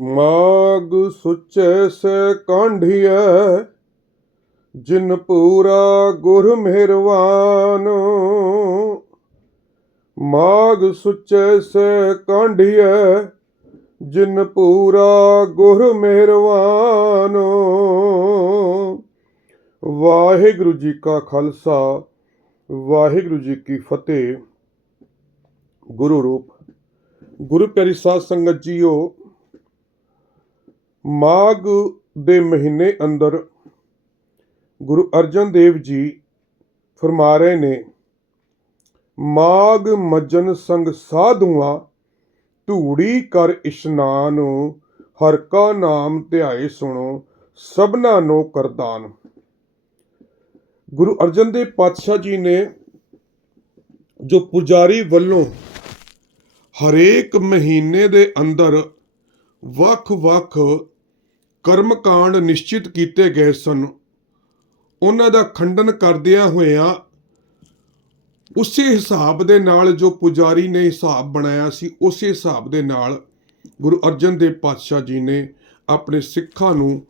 ਮਾਗ ਸੁਚੈ ਸੇ ਕਾਂਢੀਐ ਜਿਨ ਪੂਰਾ ਗੁਰ ਮਿਹਰਵਾਨ ਮਾਗ ਸੁਚੈ ਸੇ ਕਾਂਢੀਐ ਜਿਨ ਪੂਰਾ ਗੁਰ ਮਿਹਰਵਾਨ ਵਾਹਿਗੁਰੂ ਜੀ ਕਾ ਖਾਲਸਾ ਵਾਹਿਗੁਰੂ ਜੀ ਕੀ ਫਤਿਹ ਗੁਰੂ ਰੂਪ ਗੁਰੂ ਪਿਆਰੀ ਸਾਧ ਸੰਗਤ ਜੀਓ ਮਾਘ ਦੇ ਮਹੀਨੇ ਅੰਦਰ ਗੁਰੂ ਅਰਜਨ ਦੇਵ ਜੀ ਫਰਮਾ ਰਹੇ ਨੇ, ਮਾਘ ਮੱਜਨ ਸੰਗ ਸਾਧੂਆਂ, ਧੂੜੀ ਕਰ ਇਸ਼ਨਾਨ, ਹਰ ਕਾ ਨਾਮ ਧਿਆਏ ਸੁਣੋ, ਸਭਨਾ ਨੂੰ ਕਰਦਾਨ। ਗੁਰੂ ਅਰਜਨ ਦੇਵ ਪਾਤਸ਼ਾਹ ਜੀ ਨੇ ਜੋ ਪੁਜਾਰੀ ਵੱਲੋਂ ਹਰੇਕ ਮਹੀਨੇ ਦੇ ਅੰਦਰ ਵੱਖ-ਵੱਖ ਕਰਮਕਾਂਡ ਨਿਸ਼ਚਿਤ ਕੀਤੇ ਗਏ ਸਨ। ਉਹਨਾਂ ਦਾ ਖੰਡਨ ਕਰਦਿਆਂ ਹੋਇਆਂ ਉਸੇ ਹਿਸਾਬ ਦੇ ਨਾਲ ਜੋ ਪੁਜਾਰੀ ਨੇ ਹਿਸਾਬ ਬਣਾਇਆ ਸੀ, ਉਸੇ ਹਿਸਾਬ ਦੇ ਨਾਲ ਗੁਰੂ ਅਰਜਨ ਦੇਵ ਪਾਤਸ਼ਾਹ ਜੀ ਨੇ ਆਪਣੇ ਸਿੱਖਾਂ ਨੂੰ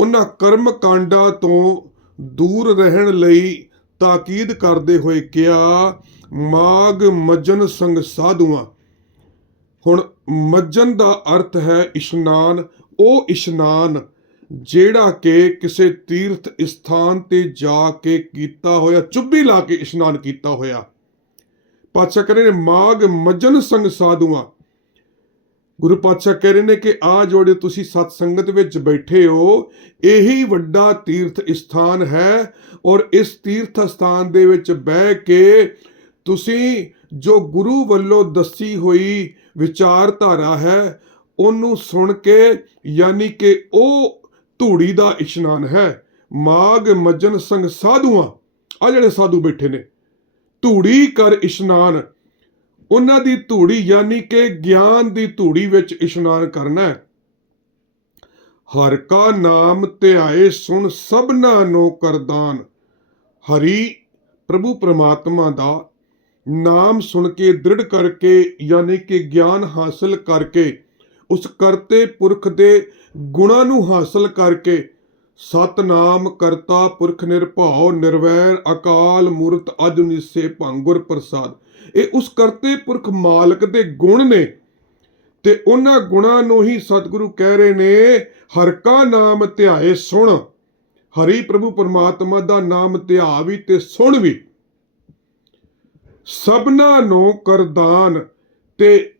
ਉਹਨਾਂ ਕਰਮ ਕਾਂਡਾਂ ਤੋਂ ਦੂਰ ਰਹਿਣ ਲਈ ਤਾਕੀਦ ਕਰਦੇ ਹੋਏ ਕਿਹਾ ਮਾਗ ਮਜਨ ਸੰਗ ਸਾਧੂਆਂ ਹੁਣ ਮੱਜਨ ਦਾ ਅਰਥ ਹੈ ਇਸ਼ਨਾਨ, ਉਹ ਇਸ਼ਨਾਨ ਜਿਹੜਾ ਕਿ ਕਿਸੇ ਤੀਰਥ ਸਥਾਨ ਤੇ ਜਾ ਕੇ ਕੀਤਾ ਹੋਇਆ, ਚੁੱਭੀ ਲਾ ਕੇ ਇਸ਼ਨਾਨ ਕੀਤਾ ਹੋਇਆ। ਪਾਤਸ਼ਾਹ ਕਹਿੰਦੇ ਨੇ ਮਾਗ ਮੱਜਨ ਸੰਗ ਸਾਧੂਆਂ। ਗੁਰੂ ਪਾਤਸ਼ਾਹ ਕਹਿ ਰਹੇ ਨੇ ਕਿ ਆ ਜੋੜੇ ਤੁਸੀਂ ਸਤ ਸੰਗਤ ਵਿੱਚ ਬੈਠੇ ਹੋ, ਇਹੀ ਵੱਡਾ ਤੀਰਥ ਸਥਾਨ ਹੈ ਔਰ ਇਸ ਤੀਰਥ ਸਥਾਨ ਦੇ ਵਿੱਚ ਬਹਿ ਕੇ ਤੁਸੀਂ ਜੋ ਗੁਰੂ ਵੱਲੋਂ ਦੱਸੀ ਹੋਈ ਵਿਚਾਰਧਾਰਾ ਹੈ, ਉਹਨੂੰ ਸੁਣ ਕੇ ਯਾਨੀ ਕਿ ਉਹ ਧੂੜੀ ਦਾ ਇਸ਼ਨਾਨ ਹੈ। ਮਾਗ ਮੱਜਨ ਸੰਗ ਸਾਧੂਆਂ ਆ ਜਿਹੜੇ ਸਾਧੂ ਬੈਠੇ ਨੇ, ਧੂੜੀ ਕਰ ਇਸ਼ਨਾਨ, ਉਹਨਾਂ ਦੀ ਧੂੜੀ ਯਾਨੀ ਕਿ ਗਿਆਨ ਦੀ ਧੂੜੀ ਵਿੱਚ ਇਸ਼ਨਾਨ ਕਰਨਾ ਹੈ। ਹਰ ਕਾ ਨਾਮ ਧਿਆਏ ਸੁਣ ਸਭਨਾ ਨੂੰ ਕਰਦਾਨ, ਹਰੀ ਪ੍ਰਭੂ ਪ੍ਰਮਾਤਮਾ ਦਾ ਨਾਮ ਸੁਣ ਕੇ ਦ੍ਰਿੜ ਕਰਕੇ, ਯਾਨੀ ਕਿ ਗਿਆਨ ਹਾਸਲ ਕਰਕੇ, ਉਸ ਕਰਤੇ ਪੁਰਖ ਦੇ ਗੁਣਾਂ ਨੂੰ ਹਾਸਲ ਕਰਕੇ, ਸਤਨਾਮ ਕਰਤਾ ਪੁਰਖ ਨਿਰਭਉ, ਨਿਰਵੈਰ, ਅਕਾਲ ਮੂਰਤ ਅਜੁਨਿਸੇ ਭੰਗੁਰ ਪ੍ਰਸਾਦ। ਇਹ ਉਸ ਕਰਤੇ ਪੁਰਖ ਮਾਲਕ ਦੇ ਗੁਣ ਨੇ ਤੇ ਉਹਨਾਂ ਗੁਣਾਂ ਨੂੰ ਹੀ ਸਤਿਗੁਰੂ ਕਹਿ ਰਹੇ ਨੇ, ਹਰ ਕਾ ਨਾਮ ਧਿਆਏ ਸੁਣ। ਹਰੀ ਪ੍ਰਭੂ ਪਰਮਾਤਮਾ ਦਾ ਨਾਮ ਧਿਆ ਵੀ ਤੇ ਸੁਣ ਵੀ ਸਭਨਾ ਨੂੰ ਕਰਦਾਨ ਤੇ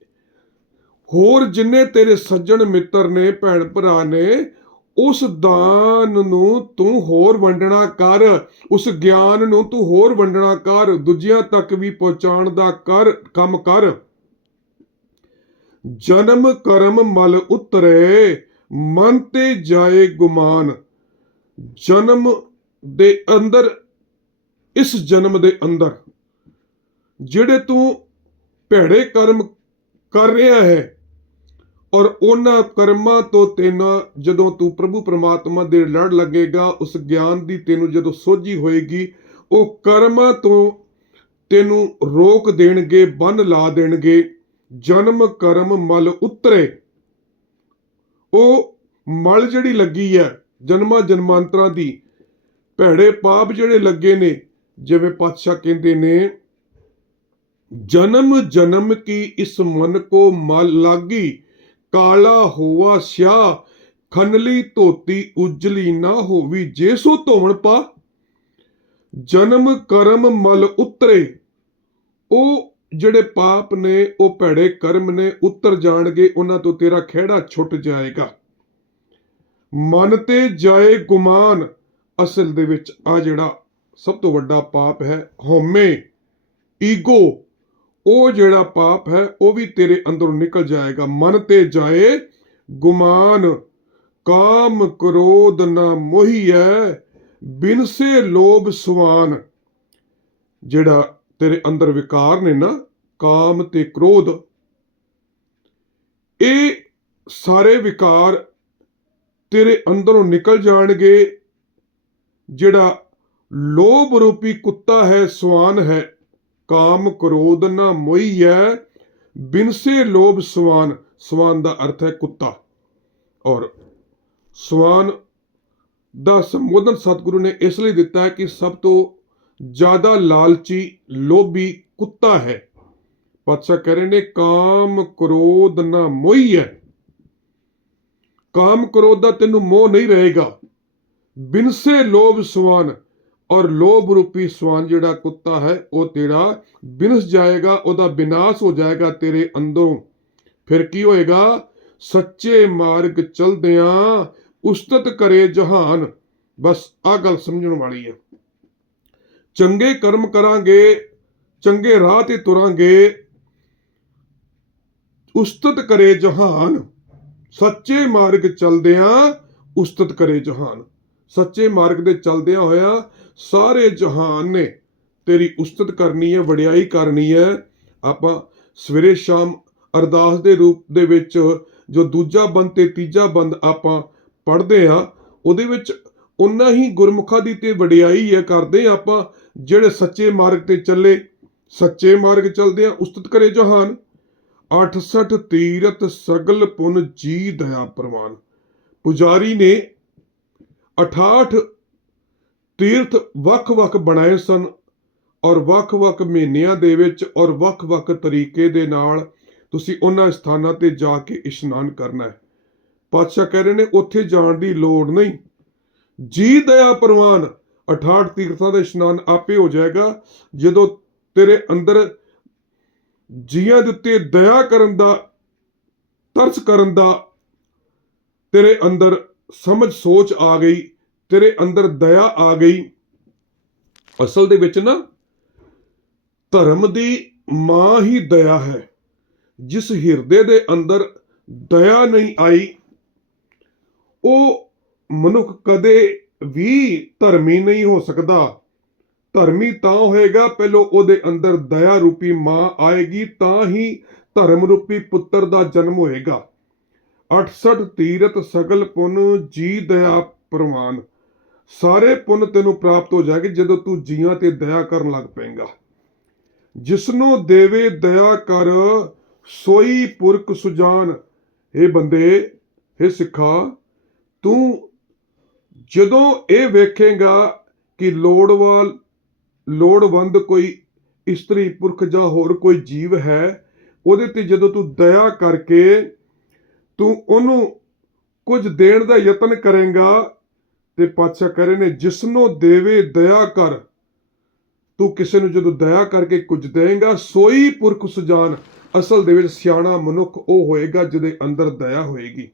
ਹੋਰ ਜਿੰਨੇ ਤੇਰੇ ਸੱਜਣ ਮਿੱਤਰ ਨੇ, ਭੈਣ ਭਰਾ ਨੇ, ਉਸ ਦਾਨ ਨੂੰ ਤੂੰ ਹੋਰ ਵੰਡਣਾ ਕਰ, ਉਸ ਗਿਆਨ ਨੂੰ ਤੂੰ ਹੋਰ ਵੰਡਣਾ ਕਰ, ਦੂਜਿਆਂ ਤੱਕ ਵੀ ਪਹੁੰਚਾਣ ਦਾ ਕਰ, ਕੰਮ ਕਰ। ਜਨਮ ਕਰਮ ਮਲ ਉਤਰੇ, ਮਨ ਤੇ ਜਾਏ ਗੁਮਾਨ। ਜਨਮ ਦੇ ਅੰਦਰ, ਇਸ ਜਨਮ ਦੇ ਅੰਦਰ ਜਿਹੜੇ ਤੂੰ ਭੈੜੇ ਕਰਮ ਕਰ ਰਿਹਾ ਹੈ ਔਰ ਉਹਨਾਂ ਕਰਮਾਂ ਤੋਂ ਤੈਨੂੰ ਜਦੋਂ ਤੂੰ ਪ੍ਰਭੂ ਪਰਮਾਤਮਾ ਦੇ ਲੜ ਲੱਗੇਗਾ, ਉਸ ਗਿਆਨ ਦੀ ਤੈਨੂੰ ਜਦੋਂ ਸੋਝੀ ਹੋਏਗੀ, ਉਹ ਕਰਮਾਂ ਤੋਂ ਤੈਨੂੰ ਰੋਕ ਦੇਣਗੇ, ਬੰਨ ਲਾ ਦੇਣਗੇ। ਜਨਮ, ਕਰਮ, ਮਲ ਉਤਰੇ। ਉਹ ਮਲ ਜਿਹੜੀ ਲੱਗੀ ਹੈ, ਜਨਮਾਂ ਜਨਮਾਂਤਰਾਂ ਦੀ, ਭੈੜੇ ਪਾਪ ਜਿਹੜੇ ਲੱਗੇ ਨੇ, ਜਿਵੇਂ ਪਾਤਸ਼ਾਹ ਕਹਿੰਦੇ ਨੇ ਜਨਮ ਜਨਮ ਕੀ ਇਸ ਮਨ ਕੋ ਮਲ ਲਾਗੀ? ਕਾਲਾ ਹੋਵਾ ਸਿਆ ਖਨਲੀ ਧੋਤੀ ਉਜਲੀ ਨਾ ਹੋਵੀ ਜੇਸੋ ਧੋਣ ਪਾ। ਜਨਮ ਕਰਮ ਮਲ ਉਤਰੇ ਉਹ ਜਿਹੜੇ ਪਾਪ ਨੇ ਉਹ ਭੈੜੇ ਕਰਮ ਨੇ, ਉਤਰ ਜਾਣਗੇ, ਉਹਨਾਂ ਤੋਂ ਤੇਰਾ ਖਿਹੜਾ ਛੁੱਟ ਜਾਏਗਾ। ਮਨ ਤੇ ਜਾਏ ਗੁਮਾਨ, ਅਸਲ ਦੇ ਵਿੱਚ ਆ ਜਿਹੜਾ ਸਭ ਤੋਂ ਵੱਡਾ ਪਾਪ ਹੈ, ਹਉਮੈ, ਈਗੋ। ਉਹ ਜਿਹੜਾ ਪਾਪ ਹੈ, ਉਹ ਵੀ ਤੇਰੇ ਅੰਦਰੋਂ ਨਿਕਲ ਜਾਏਗਾ। ਮਨ ਤੇ ਜਾਏ, ਗੁਮਾਨ, ਕਾਮ ਕ੍ਰੋਧ ਨਾ ਮੋਹੀਐ, ਬਿਨਸੇ ਲੋਭ ਸੁਆਨ। ਜਿਹੜਾ ਤੇਰੇ ਅੰਦਰ ਵਿਕਾਰ ਨੇ ਨਾ, ਕਾਮ ਤੇ ਕ੍ਰੋਧ, ਇਹ ਸਾਰੇ ਵਿਕਾਰ ਤੇਰੇ ਅੰਦਰੋਂ ਨਿਕਲ ਜਾਣਗੇ। ਜਿਹੜਾ ਲੋਭ ਰੂਪੀ ਕੁੱਤਾ ਹੈ ਸਵਾਨ ਹੈ ਕਾਮ ਕ੍ਰੋਧ ਨਾ ਮੋਈਐ ਬਿਨਸੇ ਲੋਭ ਸਵਾਨ ਸਵਾਨ ਦਾ ਅਰਥ ਹੈ ਕੁੱਤਾ। ਔਰ ਸਵਾਨ ਦਾ ਸੰਬੋਧਨ ਸਤਿਗੁਰੂ ਨੇ ਇਸ ਲਈ ਦਿੱਤਾ ਹੈ ਕਿ ਸਭ ਤੋਂ ਜ਼ਿਆਦਾ ਲਾਲਚੀ, ਲੋਭੀ ਕੁੱਤਾ ਹੈ। ਪਾਤਸ਼ਾਹ ਕਹਿ ਰਹੇ ਨੇ, ਕਾਮ ਕ੍ਰੋਧ ਨਾ ਮੋਹੀ ਹੈ ਕਾਮ ਕ੍ਰੋਧ ਦਾ ਤੈਨੂੰ ਮੋਹ ਨਹੀਂ ਰਹੇਗਾ। ਬਿਨਸੇ ਲੋਭ ਸਵਾਨ ਔਰ ਲੋਭ ਰੂਪੀ ਸਵਾਨ ਜਿਹੜਾ ਕੁੱਤਾ ਹੈ, ਉਹ ਤੇਰਾ ਬਿਨਸ ਜਾਏਗਾ, ਉਹਦਾ ਵਿਨਾਸ਼ ਹੋ ਜਾਏਗਾ ਤੇਰੇ ਅੰਦਰੋਂ। ਫਿਰ ਕੀ ਹੋਏਗਾ? ਸੱਚੇ ਮਾਰਗ ਚਲਦਿਆਂ ਉਸਤਤ ਕਰੇ ਜਹਾਨ। ਬਸ ਆ ਗੱਲ ਸਮਝਣ ਵਾਲੀ ਹੈ। ਚੰਗੇ ਕਰਮ ਕਰਾਂਗੇ, ਚੰਗੇ ਰਾਹ ਤੇ ਤੁਰਾਂਗੇ, ਉਸਤਤ ਕਰੇ ਜਹਾਨ। ਸੱਚੇ ਮਾਰਗ ਚਲਦਿਆਂ ਉਸਤਤ ਕਰੇ ਜਹਾਨ। ਸੱਚੇ ਮਾਰਗ ਦੇ ਚਲਦਿਆਂ ਹੋਇਆ ਸਾਰੇ ਜਹਾਨ ਨੇ ਤੇਰੀ ਉਸਤਤ ਕਰਨੀ ਹੈ, ਵਡਿਆਈ ਕਰਨੀ ਹੈ। ਆਪਾਂ ਸਵੇਰੇ ਸ਼ਾਮ ਅਰਦਾਸ ਦੇ ਰੂਪ ਦੇ ਵਿੱਚ ਜੋ ਦੂਜਾ ਬੰਦ ਤੇ ਤੀਜਾ ਬੰਦ ਆਪਾਂ ਪੜ੍ਹਦੇ ਆ ਉਹਦੇ ਵਿੱਚ ਉਨਾ ਹੀ ਗੁਰਮੁਖਾਂ ਦੀ ਤੇ ਵਡਿਆਈ ਹੈ ਕਰਦੇ ਆਪਾਂ, ਜਿਹੜੇ ਸੱਚੇ ਮਾਰਗ ਤੇ ਚੱਲੇ, ਸੱਚੇ ਮਾਰਗ ਚੱਲਦੇ ਆ ਉਸਤਤ ਕਰੇ ਜਹਾਨ। 68 ਤੀਰਤ ਸਗਲ ਪੁਨ ਜੀ ਦਇਆ ਪ੍ਰਵਾਨ। ਪੁਜਾਰੀ ਨੇ 68 ਤੀਰਥ ਵੱਖ-ਵੱਖ ਬਣਾਏ ਸਨ ਔਰ ਵੱਖ-ਵੱਖ ਮਹੀਨਿਆਂ ਦੇ ਵਿੱਚ ਔਰ ਵੱਖ-ਵੱਖ ਤਰੀਕੇ ਦੇ ਨਾਲ ਤੁਸੀਂ ਉਹਨਾਂ ਸਥਾਨਾਂ ਤੇ ਜਾ ਕੇ ਇਸ਼ਨਾਨ ਕਰਨਾ ਹੈ। ਪਾਤਸ਼ਾਹ ਕਹਿ ਰਹੇ ਨੇ, ਉੱਥੇ ਜਾਣ ਦੀ ਲੋੜ ਨਹੀਂ। ਜੀ ਦਇਆ ਪ੍ਰਵਾਨ 68 ਤੀਰਥਾਂ ਦਾ ਇਸ਼ਨਾਨ ਆਪੇ ਹੋ ਜਾਏਗਾ। ਜਦੋਂ ਤੇਰੇ ਅੰਦਰ ਜੀਆਂ ਦੇ ਉੱਤੇ ਦਇਆ ਕਰਨ ਦਾ, ਤਰਸ ਕਰਨ ਦਾ ਤੇਰੇ ਅੰਦਰ ਸਮਝ ਸੋਚ ਆ ਗਈ ਤੇਰੇ ਅੰਦਰ ਦਇਆ ਆ ਗਈ। ਅਸਲ ਦੇ ਵਿੱਚ ਨਾ, ਧਰਮ ਦੀ ਮਾਂ ਹੀ ਦਇਆ ਹੈ। ਜਿਸ ਹਿਰਦੇ ਦੇ ਅੰਦਰ ਦਇਆ ਨਹੀਂ ਆਈ, ਉਹ ਮਨੁੱਖ ਕਦੇ ਵੀ ਧਰਮੀ ਨਹੀਂ ਹੋ ਸਕਦਾ। ਧਰਮੀ ਤਾਂ ਹੋਏਗਾ, ਪਹਿਲੋਂ ਉਹਦੇ ਅੰਦਰ ਦਇਆ ਰੂਪੀ ਮਾਂ ਆਏਗੀ, ਤਾਂ ਹੀ ਧਰਮ ਰੂਪੀ ਪੁੱਤਰ ਦਾ ਜਨਮ ਹੋਏਗਾ। 68 ਤੀਰਤ ਸਗਲ ਪੁੰਨ ਜੀ ਦਇਆ ਪ੍ਰਵਾਨ। ਸਾਰੇ ਪੁੰਨ ਤੈਨੂੰ ਪ੍ਰਾਪਤ ਹੋ ਜਾਣਗੇ ਜਦੋਂ ਤੂੰ ਜੀਆਂ ਤੇ ਦਇਆ ਕਰਨ ਲੱਗ ਪਏਗਾ। ਜਿਸਨੂੰ ਦੇਵੇ ਦਇਆ ਕਰ, ਸੋਈ ਪੁਰਖ ਸੁਜਾਨ। ਇਹ ਬੰਦੇ ਇਹ ਸਿੱਖਾ, ਤੂੰ ਜਦੋਂ ਇਹ ਵੇਖੇਗਾ ਕਿ ਲੋੜਵਾਲ ਲੋੜਵੰਦ ਕੋਈ ਇਸਤਰੀ ਪੁਰਖ ਜਾਂ ਹੋਰ ਕੋਈ ਜੀਵ ਹੈ, ਉਹਦੇ ਤੇ ਜਦੋਂ ਤੂੰ ਦਇਆ ਕਰਕੇ ਤੂੰ ਉਹਨੂੰ ਕੁਝ ਦੇਣ ਦਾ ਯਤਨ ਕਰੇਗਾ ਤੇ ਪਾਤਸ਼ਾਹ ਕਰੇ ਨੇ, ਜਿਸਨੂੰ ਦੇਵੇ ਦਇਆ ਕਰ, ਤੂੰ ਕਿਸੇ ਨੂੰ ਜਦੋਂ ਦਇਆ ਕਰਕੇ ਕੁਝ ਦੇਂਗਾ ਸੋਈ ਪੁਰਖ ਸੁਜਾਨ, ਅਸਲ ਦੇ ਵਿੱਚ ਸਿਆਣਾ ਮਨੁੱਖ ਉਹ ਹੋਏਗਾ ਜਿਹਦੇ ਅੰਦਰ ਦਇਆ ਹੋਏਗੀ।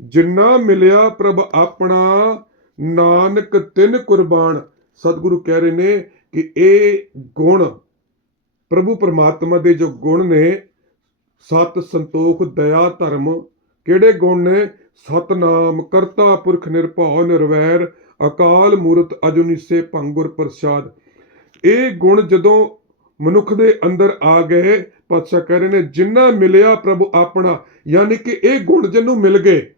ਜਿੰਨਾ ਮਿਲਿਆ ਪ੍ਰਭ ਆਪਣਾ, ਨਾਨਕ ਤਿੰਨ ਕੁਰਬਾਨ। ਸਤਿਗੁਰੂ ਕਹਿ ਰਹੇ ਨੇ ਕਿ ਇਹ ਗੁਣ, ਪ੍ਰਭੂ ਪਰਮਾਤਮਾ ਦੇ ਜੋ ਗੁਣ ਨੇ, ਸਤ ਸੰਤੋਖ, ਦਇਆ, ਧਰਮ, ਕਿਹੜੇ ਗੁਣ ਨੇ? ਸਤਨਾਮ ਕਰਤਾ ਪੁਰਖ ਨਿਰਭਉ ਨਿਰਵੈਰ, ਅਕਾਲ ਮੂਰਤ ਅਜੁਨੀਸੇ ਭੰਗੁਰ ਪ੍ਰਸਾਦ। ਇਹ ਗੁਣ ਜਦੋਂ ਮਨੁੱਖ ਦੇ ਅੰਦਰ ਆ ਗਏ, ਪਾਤਸ਼ਾਹ ਕਹਿ ਰਹੇ ਨੇ, ਜਿੰਨਾ ਮਿਲਿਆ ਪ੍ਰਭੂ ਆਪਣਾ, ਯਾਨੀ ਕਿ ਇਹ ਗੁਣ ਜਿਹਨੂੰ ਮਿਲ ਗਏ।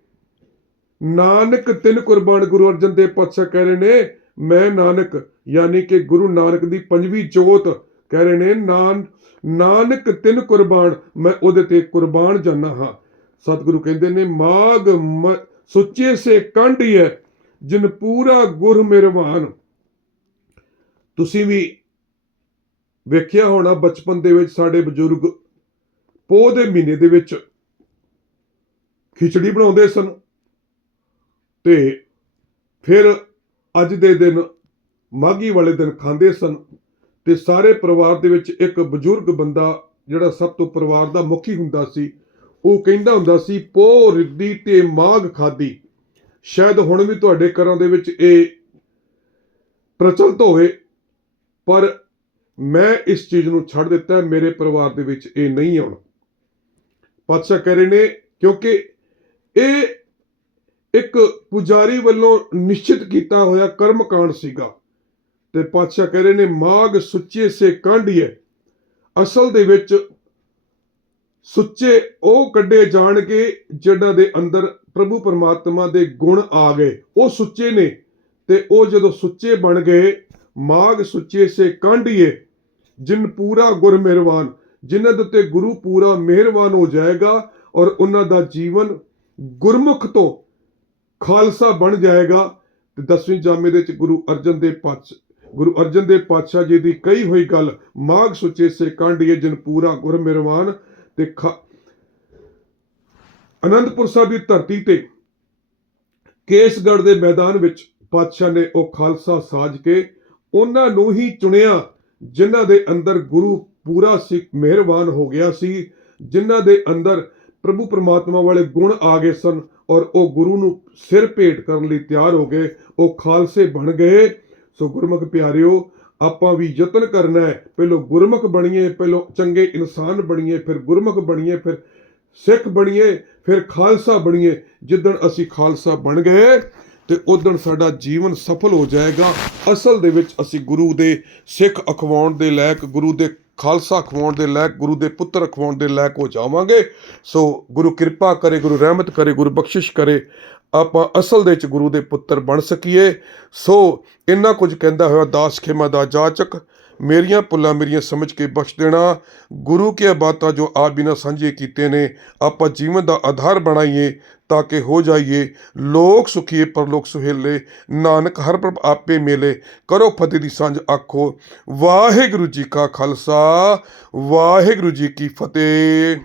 ਨਾਨਕ ਤਿੰਨ ਕੁਰਬਾਨ ਗੁਰੂ ਅਰਜਨ ਦੇਵ ਪਾਤਸ਼ਾਹ ਕਹਿ ਰਹੇ ਨੇ, ਮੈਂ ਨਾਨਕ, ਯਾਨੀ ਕਿ ਗੁਰੂ ਨਾਨਕ ਦੀ ਪੰਜਵੀਂ ਜੋਤ ਕਹਿ ਰਹੇ ਨੇ, ਨਾਨ, ਨਾਨਕ ਤਿੰਨ ਕੁਰਬਾਨ, ਮੈਂ ਉਹਦੇ ਤੇ ਕੁਰਬਾਨ ਜਾਨਾ ਹਾਂ। ਸਤਿਗੁਰੂ ਕਹਿੰਦੇ ਨੇ ਮਾਗ ਸੁੱਚੇ ਸੇ ਕੰਢੀਐ ਜਿਨ ਪੂਰਾ ਗੁਰ ਮਿਰਵਾਨ। ਤੁਸੀਂ ਵੀ ਵੇਖਿਆ ਹੋਣਾ ਬਚਪਨ ਦੇ ਵਿੱਚ ਸਾਡੇ ਬਜ਼ੁਰਗ ਪੋਹ ਦੇ ਮਹੀਨੇ ਦੇ ਵਿੱਚ ਖਿਚੜੀ ਬਣਾਉਂਦੇ ਸਨ ਤੇ ਫਿਰ ਅੱਜ ਦੇ ਦਿਨ ਮਾਗੀ ਵਾਲੇ ਦਿਨ ਖਾਂਦੇ ਸਨ ਤੇ ਸਾਰੇ ਪਰਿਵਾਰ ਦੇ ਵਿੱਚ ਇੱਕ ਬਜ਼ੁਰਗ ਬੰਦਾ ਜਿਹੜਾ ਸਭ ਤੋਂ ਪਰਿਵਾਰ ਦਾ ਮੁਖੀ ਹੁੰਦਾ ਸੀ ਉਹ ਕਹਿੰਦਾ ਹੁੰਦਾ ਸੀ ਪੋ ਰਿੱਦੀ ਤੇ ਮਾਗ ਖਾਦੀ ਸ਼ਾਇਦ ਹੁਣ ਵੀ ਤੁਹਾਡੇ ਘਰਾਂ ਦੇ ਵਿੱਚ ਇਹ ਪ੍ਰਚਲਿਤ ਹੋਵੇ, ਪਰ ਮੈਂ ਇਸ ਚੀਜ਼ ਨੂੰ ਛੱਡ ਦਿੱਤਾ, ਮੇਰੇ ਪਰਿਵਾਰ ਦੇ ਵਿੱਚ ਇਹ ਨਹੀਂ ਆਉਣਾ। ਪਾਤਸ਼ਾਹ ਕਹਿ ਰਹੇ ਨੇ, ਕਿਉਂਕਿ ਇਹ ਇੱਕ ਪੁਜਾਰੀ ਵੱਲੋਂ ਨਿਸ਼ਚਿਤ ਕੀਤਾ ਹੋਇਆ ਕਰਮ ਕਾਂਡ ਸੀਗਾ। ਤੇ ਪਾਤਸ਼ਾਹ ਕਹਿ ਰਹੇ ਨੇ ਮਾਗ ਸੁੱਚੇ ਸੇ ਕਾਂਢੀਏ। ਅਸਲ ਦੇ ਵਿੱਚ ਸੁੱਚੇ ਉਹ ਕੱਢੇ ਜਾਣਗੇ ਜਿਹਨਾਂ ਦੇ ਅੰਦਰ ਪ੍ਰਭੂ ਪਰਮਾਤਮਾ ਦੇ ਗੁਣ ਆ ਗਏ। ਉਹ ਸੁੱਚੇ ਨੇ ਤੇ ਉਹ ਜਦੋਂ ਸੁੱਚੇ ਬਣ ਗਏ ਮਾਗ ਸੁੱਚੇ ਸੇ ਕਾਂਢੀਏ, ਜਿਨ ਪੂਰਾ ਗੁਰ ਮਿਹਰਬਾਨ, ਜਿਨ੍ਹਾਂ ਦੇ ਉੱਤੇ ਗੁਰੂ ਪੂਰਾ ਮਿਹਰਬਾਨ ਹੋ ਜਾਏਗਾ ਔਰ ਉਹਨਾਂ ਦਾ ਜੀਵਨ ਗੁਰਮੁਖ ਤੋਂ ਖਾਲਸਾ ਬਣ ਜਾਏਗਾ। ਤੇ ਦਸਵੀਂ ਜਾਮੇ ਦੇ ਵਿੱਚ ਗੁਰੂ ਅਰਜਨ ਦੇ ਪਾਤਸ਼ਾਹ, ਗੁਰੂ ਅਰਜਨ ਦੇਵ ਪਾਤਸ਼ਾਹ ਜੀ ਦੀ ਕਹੀ ਹੋਈ ਗੱਲ, ਮਾਘ ਸੁਚੇ ਸੇ ਕਾਂਡੀਏ ਜਿਨ ਪੂਰਾ ਗੁਰ ਮਿਰਵਾਨ ਤੇ ਖਾ- ਅਨੰਦਪੁਰ ਸਾਹਿਬ ਦੀ ਧਰਤੀ ਤੇ ਕੇਸਗੜ੍ਹ ਦੇ ਮੈਦਾਨ ਵਿੱਚ ਪਾਤਸ਼ਾਹ ਨੇ ਉਹ ਖਾਲਸਾ ਸਾਜ ਕੇ ਉਹਨਾਂ ਨੂੰ ਹੀ ਚੁਣਿਆ, ਜਿਨ੍ਹਾਂ ਦੇ ਅੰਦਰ ਗੁਰੂ ਪੂਰਾ ਸਿੱਖ ਮਿਹਰਬਾਨ ਹੋ ਗਿਆ ਸੀ, ਜਿਨ੍ਹਾਂ ਦੇ ਅੰਦਰ ਪ੍ਰਭੂ ਪਰਮਾਤਮਾ ਵਾਲੇ ਗੁਣ ਆ ਗਏ ਸਨ ਔਰ ਉਹ ਗੁਰੂ ਨੂੰ ਸਿਰ ਭੇਟ ਕਰਨ ਲਈ ਤਿਆਰ ਹੋ ਗਏ, ਉਹ ਖਾਲਸੇ ਬਣ ਗਏ। ਸੋ ਗੁਰਮੁਖ ਪਿਆਰਿਓ ਆਪਾਂ ਵੀ ਯਤਨ ਕਰਨਾ ਹੈ। ਪਹਿਲਾਂ ਗੁਰਮੁਖ ਬਣੀਏ, ਪਹਿਲਾਂ ਚੰਗੇ ਇਨਸਾਨ ਬਣੀਏ, ਫਿਰ ਗੁਰਮੁਖ ਬਣੀਏ, ਫਿਰ ਸਿੱਖ ਬਣੀਏ, ਫਿਰ ਖਾਲਸਾ ਬਣੀਏ। ਜਿੱਦਣ ਅਸੀਂ ਖਾਲਸਾ ਬਣ ਗਏ, ਤੇ ਉਦਣ ਸਾਡਾ ਜੀਵਨ ਸਫਲ ਹੋ ਜਾਏਗਾ। ਅਸਲ ਦੇ ਵਿੱਚ ਅਸੀਂ ਗੁਰੂ ਦੇ ਸਿੱਖ ਅਖਵਾਉਣ ਦੇ ਲਾਇਕ, ਗੁਰੂ ਦੇ ਖਾਲਸਾ ਅਖਵਾਉਣ ਦੇ ਲਾਇਕ, ਗੁਰੂ ਦੇ ਪੁੱਤਰ ਅਖਵਾਉਣ ਦੇ ਲਾਇਕ ਹੋ ਜਾਵਾਂਗੇ। ਸੋ ਗੁਰੂ ਕਿਰਪਾ ਕਰੇ, ਗੁਰੂ ਰਹਿਮਤ ਕਰੇ, ਗੁਰੂ ਬਖਸ਼ਿਸ਼ ਕਰੇ। ਆਪਾਂ ਅਸਲ ਦੇ ਵਿੱਚ ਗੁਰੂ ਦੇ ਪੁੱਤਰ ਬਣ ਸਕੀਏ। ਸੋ ਇੰਨਾ ਕੁਝ ਕਹਿੰਦਾ ਹੋਇਆ ਦਾਸ ਖੇਮਾ ਦਾ ਜਾਚਕ, ਮੇਰੀਆਂ ਪੁੱਲਾਂ ਮੇਰੀਆਂ ਸਮਝ ਕੇ ਬਖਸ਼ ਦੇਣਾ, ਗੁਰੂ ਕੀ ਬਾਤਾਂ ਜੋ ਆਪ ਬਿਨਾਂ ਸਾਂਝੇ ਕੀਤੇ ਨੇ, ਆਪਾਂ ਜੀਵਨ ਦਾ ਆਧਾਰ ਬਣਾਈਏ ਤਾਂ ਕਿ ਹੋ ਜਾਈਏ, ਲੋਕ ਸੁਖੀਏ, ਪਰਲੋਕ ਸੁਹੇਲੇ, ਨਾਨਕ ਹਰ ਪ੍ਰਭ ਆਪੇ ਮੇਲੇ, ਕਰੋ ਫਤਿਹ ਦੀ ਸਾਂਝ ਆਖੋ, ਵਾਹਿਗੁਰੂ ਜੀ ਕਾ ਖਾਲਸਾ, ਵਾਹਿਗੁਰੂ ਜੀ ਕੀ ਫਤਿਹ।